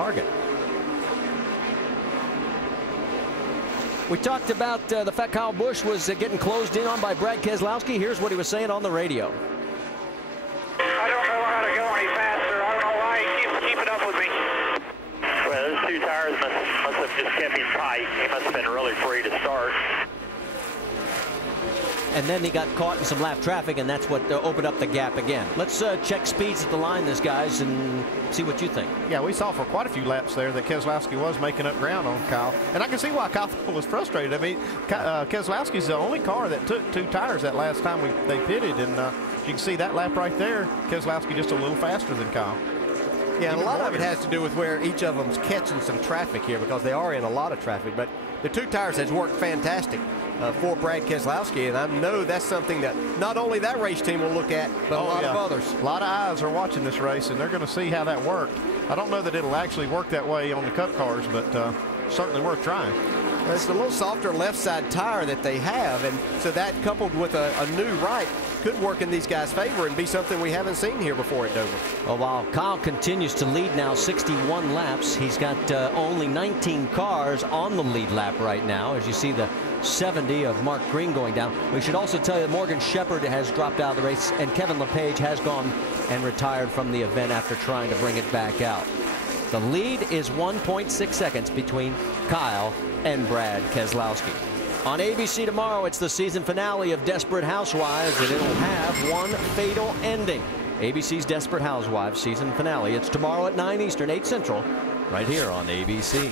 target. We talked about the fact Kyle Busch was getting closed in on by Brad Keselowski. Here's what he was saying on the radio. I don't know how to go any faster. I don't know why he keeps keeping up with me. Well, those two tires must have just kept him tight. He must have been really free to start. And then he got caught in some lap traffic, and that's what opened up the gap again. Let's check speeds at the line, this guys, and see what you think. Yeah, we saw for quite a few laps there that Keselowski was making up ground on Kyle. And I can see why Kyle was frustrated. I mean, Keselowski's the only car that took two tires that last time they pitted. And you can see that lap right there, Keselowski just a little faster than Kyle. Yeah, and a lot of it has to do with where each of them's catching some traffic here, because they are in a lot of traffic. But the two tires has worked fantastic for Brad Keselowski, and I know that's something that not only that race team will look at, but a lot of others. A lot of eyes are watching this race, and they're going to see how that worked. I don't know that it'll actually work that way on the Cup cars, but certainly worth trying. It's a little softer left side tire that they have, and so that coupled with a new right could work in these guys' favor and be something we haven't seen here before at Dover. Well, while Kyle continues to lead now 61 laps, he's got only 19 cars on the lead lap right now, as you see the 70 of Mark Green going down. We should also tell you that Morgan Shepherd has dropped out of the race, and Kevin LePage has gone and retired from the event after trying to bring it back out. The lead is 1.6 seconds between Kyle and Brad Keselowski. On ABC tomorrow, it's the season finale of Desperate Housewives, and it'll have one fatal ending. ABC's Desperate Housewives season finale. It's tomorrow at 9 Eastern, 8 Central, right here on ABC.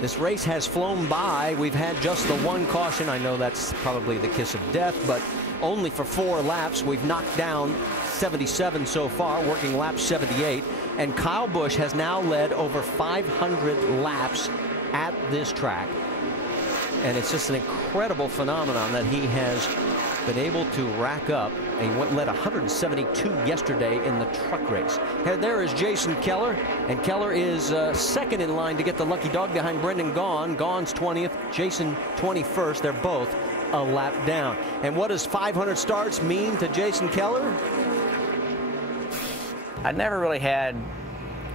This race has flown by. We've had just the one caution. I know that's probably the kiss of death, but only for 4 laps. We've knocked down 77 so far, working lap 78. And Kyle Busch has now led over 500 laps at this track. And it's just an incredible phenomenon that he has been able to rack up. And he led 172 yesterday in the truck race. And there is Jason Keller, and Keller is second in line to get the lucky dog behind Brendan Gaughan. Gaughan's 20th, Jason 21st. They're both a lap down. And what does 500 starts mean to Jason Keller? I never really had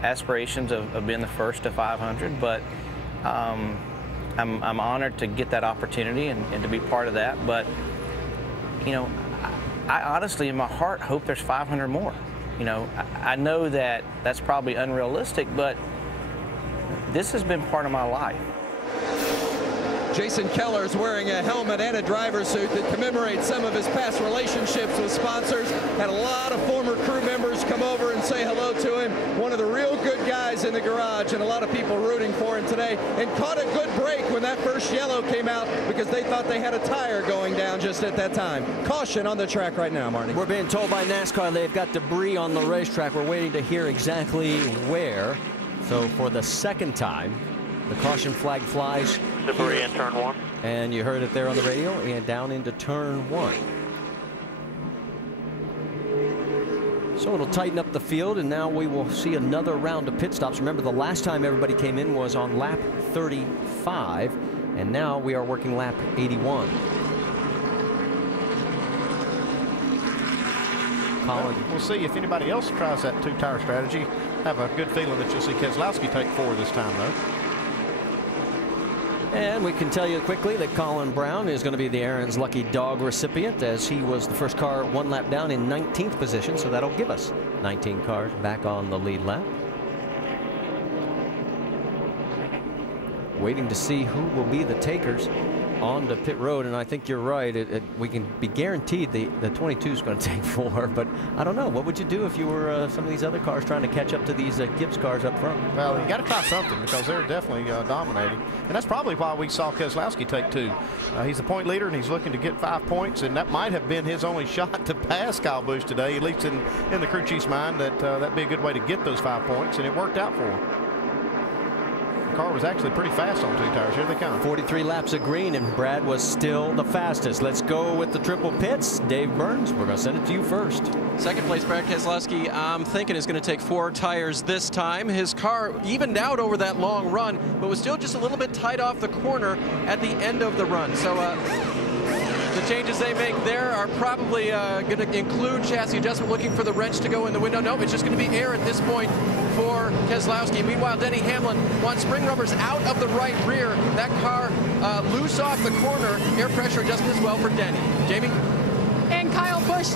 aspirations of being the first to 500, but I'm honored to get that opportunity and to be part of that. But you know, I honestly in my heart hope there's 500 more. You know, I know that that's probably unrealistic, but this has been part of my life. Jason Keller is wearing a helmet and a driver's suit that commemorates some of his past relationships with sponsors. Had a lot of former crew members come over and say hello to him. One of the real good guys in the garage, and a lot of people rooting for him today. And caught a good break when that first yellow came out, because they thought they had a tire going down just at that time. Caution on the track right now, Marty. We're being told by NASCAR they've got debris on the racetrack. We're waiting to hear exactly where. So for the second time, the caution flag flies. Debris in turn 1. And you heard it there on the radio, and down into turn 1. So it'll tighten up the field, and now we will see another round of pit stops. Remember, the last time everybody came in was on lap 35, and now we are working lap 81. Colin. We'll see if anybody else tries that two-tire strategy. Have a good feeling that you'll see Keselowski take 4 this time, though. And we can tell you quickly that Colin Brown is going to be the Aaron's Lucky Dog recipient, as he was the first car 1 lap down in 19th position. So that'll give us 19 cars back on the lead lap. Waiting to see who will be the takers on the pit road, and I think you're right. We can be guaranteed the 22 is going to take 4, but I don't know. What would you do if you were some of these other cars trying to catch up to these Gibbs cars up front? Well, you got to try something, because they're definitely dominating, and that's probably why we saw Keselowski take 2. He's the point leader, and he's looking to get 5 points, and that might have been his only shot to pass Kyle Busch today, at least in the crew chief's mind, that that'd be a good way to get those 5 points, and it worked out for him. Car was actually pretty fast on 2 tires. Here they come. 43 laps of green, and Brad was still the fastest. Let's go with the triple pits. Dave Burns, we're going to send it to you first. Second place, Brad Keselowski, I'm thinking is going to take 4 tires this time. His car evened out over that long run, but was still just a little bit tight off the corner at the end of the run. So the changes they make there are probably going to include chassis adjustment, looking for the wrench to go in the window. No, it's just going to be air at this point for Keselowski. Meanwhile, Denny Hamlin wants spring rubbers out of the right rear. That car loose off the corner. Air pressure adjustment as well for Denny. Jamie? And Kyle Busch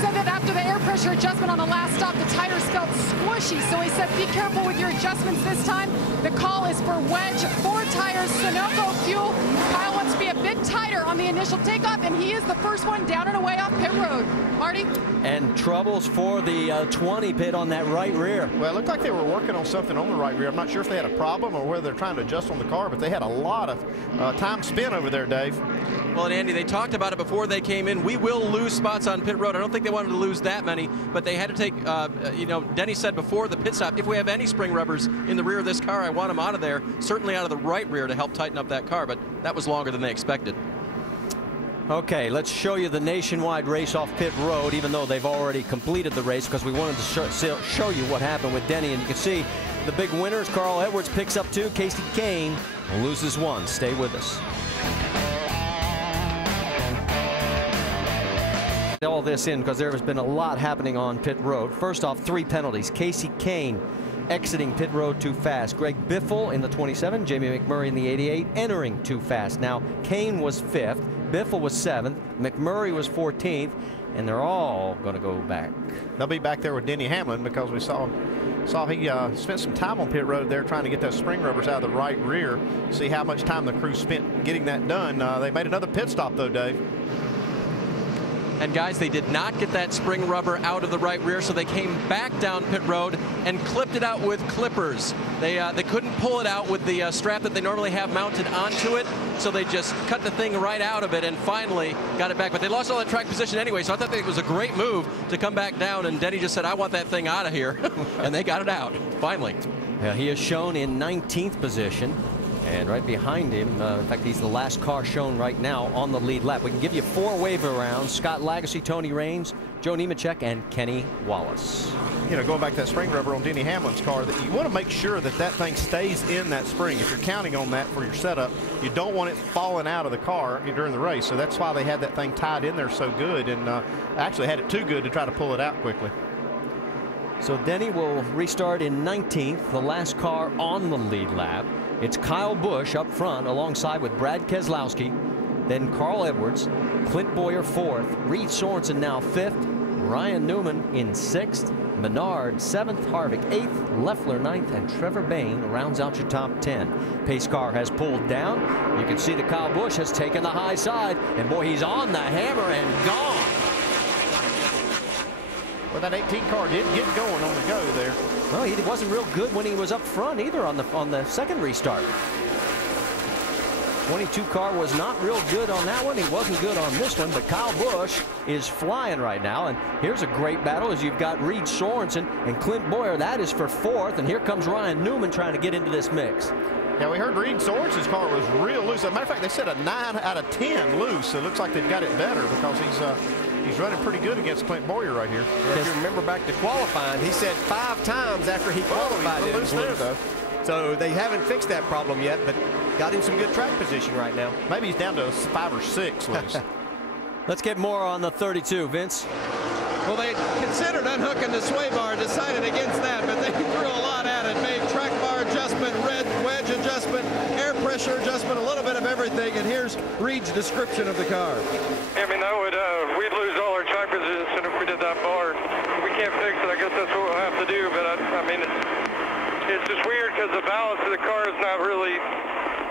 said that after the air pressure adjustment on the last stop, the tires felt squishy. So he said, be careful with your adjustments this time. The call is for wedge, 4 tires, Sunoco fuel. Kyle wants to be a bit tighter on the initial takeoff, and he is the first one down and away off pit road. Marty? And troubles for the 20 pit on that right rear. Well, it looked like they were working on something on the right rear. I'm not sure if they had a problem or whether they're trying to adjust on the car, but they had a lot of time spent over there, Dave. Well, and Andy, they talked about it before they came in. We will lose spots on pit road. I don't think they wanted to lose that many, but they had to take, you know, Denny said before the pit stop, if we have any spring rubbers in the rear of this car, I want them out of there, certainly out of the right rear to help tighten up that car, but that was longer than they expected. Okay, let's show you the nationwide race off pit road, even though they've already completed the race, because we wanted to show you what happened with Denny. And you can see the big winners. Carl Edwards picks up 2. Casey Kane loses 1. Stay with us. All this in because there has been a lot happening on pit road. First off, 3 penalties. Casey Kane exiting pit road too fast. Greg Biffle in the 27, Jamie McMurray in the 88 entering too fast. Now, Kane was 5th, Biffle was 7th, McMurray was 14th, and they're all going to go back. They'll be back there with Denny Hamlin because we saw he spent some time on pit road there trying to get those spring rubbers out of the right rear. See how much time the crew spent getting that done. They made another pit stop though, Dave. And guys, they did not get that spring rubber out of the right rear, so they came back down pit road and clipped it out with clippers. They couldn't pull it out with the strap that they normally have mounted onto it, so they just cut the thing right out of it and finally got it back. But they lost all that track position anyway, so I thought it was a great move to come back down, and Denny just said, I want that thing out of here, and they got it out, finally. Yeah, he is shown in 19th position. And right behind him, in fact, he's the last car shown right now on the lead lap. We can give you 4 wave arounds. Scott Lagasse, Tony Raines, Joe Nemechek, and Kenny Wallace. You know, going back to that spring rubber on Denny Hamlin's car, that you want to make sure that that thing stays in that spring. If you're counting on that for your setup, you don't want it falling out of the car during the race. So that's why they had that thing tied in there so good, and actually had it too good to try to pull it out quickly. So Denny will restart in 19th, the last car on the lead lap. It's Kyle Busch up front alongside with Brad Keselowski, then Carl Edwards, Clint Bowyer 4th, Reed Sorensen now 5th, Ryan Newman in 6th, Menard 7th, Harvick 8th, Leffler 9th, and Trevor Bayne rounds out your top 10. Pace car has pulled down. You can see that Kyle Busch has taken the high side, and boy, he's on the hammer and gone. Well, that 18 car did get going on the go there. Well, he wasn't real good when he was up front either on the second restart. 22 car was not real good on that one. He wasn't good on this one, but Kyle Busch is flying right now. And here's a great battle as you've got Reed Sorensen and Clint Bowyer. That is for 4th, and here comes Ryan Newman trying to get into this mix. Yeah, we heard Reed Sorensen's car was real loose. As a matter of fact, they said a 9 out of 10 loose. So it looks like they've got it better because he's running pretty good against Clint Bowyer right here. If you remember back to qualifying, he said 5 times after he qualified it was loose there, though. So they haven't fixed that problem yet, but got him some good track position right now. Maybe he's down to 5 or 6 loose. Let's get more on the 32, Vince. Well, they considered unhooking the sway bar, decided against that, but they threw a lot at it. Made track bar adjustment, wedge adjustment, air pressure adjustment, a little bit of everything. And here's Reed's description of the car. I mean, that would we'd lose all our track position if we did that bar. We can't fix it. I guess that's what we'll have to do. But I mean, it's just weird because the balance of the car is not really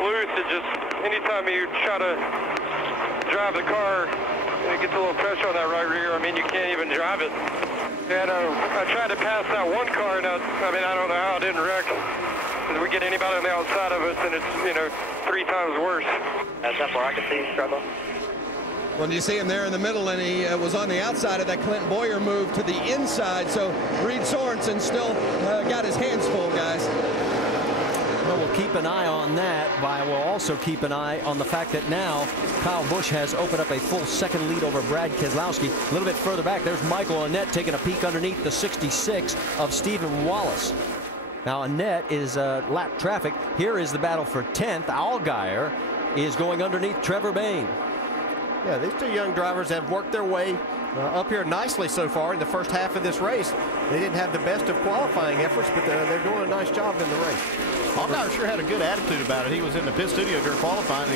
loose. It just anytime you try to drive the car, it gets a little pressure on that right rear. I mean, you can't even drive it. And I tried to pass that one car, and I mean, I don't know how it didn't wreck. If we get anybody on the outside of us, and it's, you know, 3 times worse. That's up where I can see struggle. Well, you see him there in the middle, and he was on the outside of that Clint Bowyer move to the inside. So Reed Sorensen still got his hands full, guys. Well, we'll keep an eye on that. But we'll also keep an eye on the fact that now Kyle Busch has opened up a full second lead over Brad Keselowski. A little bit further back, there's Michael Annett taking a peek underneath the 66 of Stephen Wallace. Now Annett is lap traffic. Here is the battle for 10th. Allgaier is going underneath Trevor Bayne. Yeah, these 2 young drivers have worked their way up here nicely so far in the first half of this race. They didn't have the best of qualifying efforts, but they're doing a nice job in the race. Allgaier sure had a good attitude about it. He was in the pit studio during qualifying.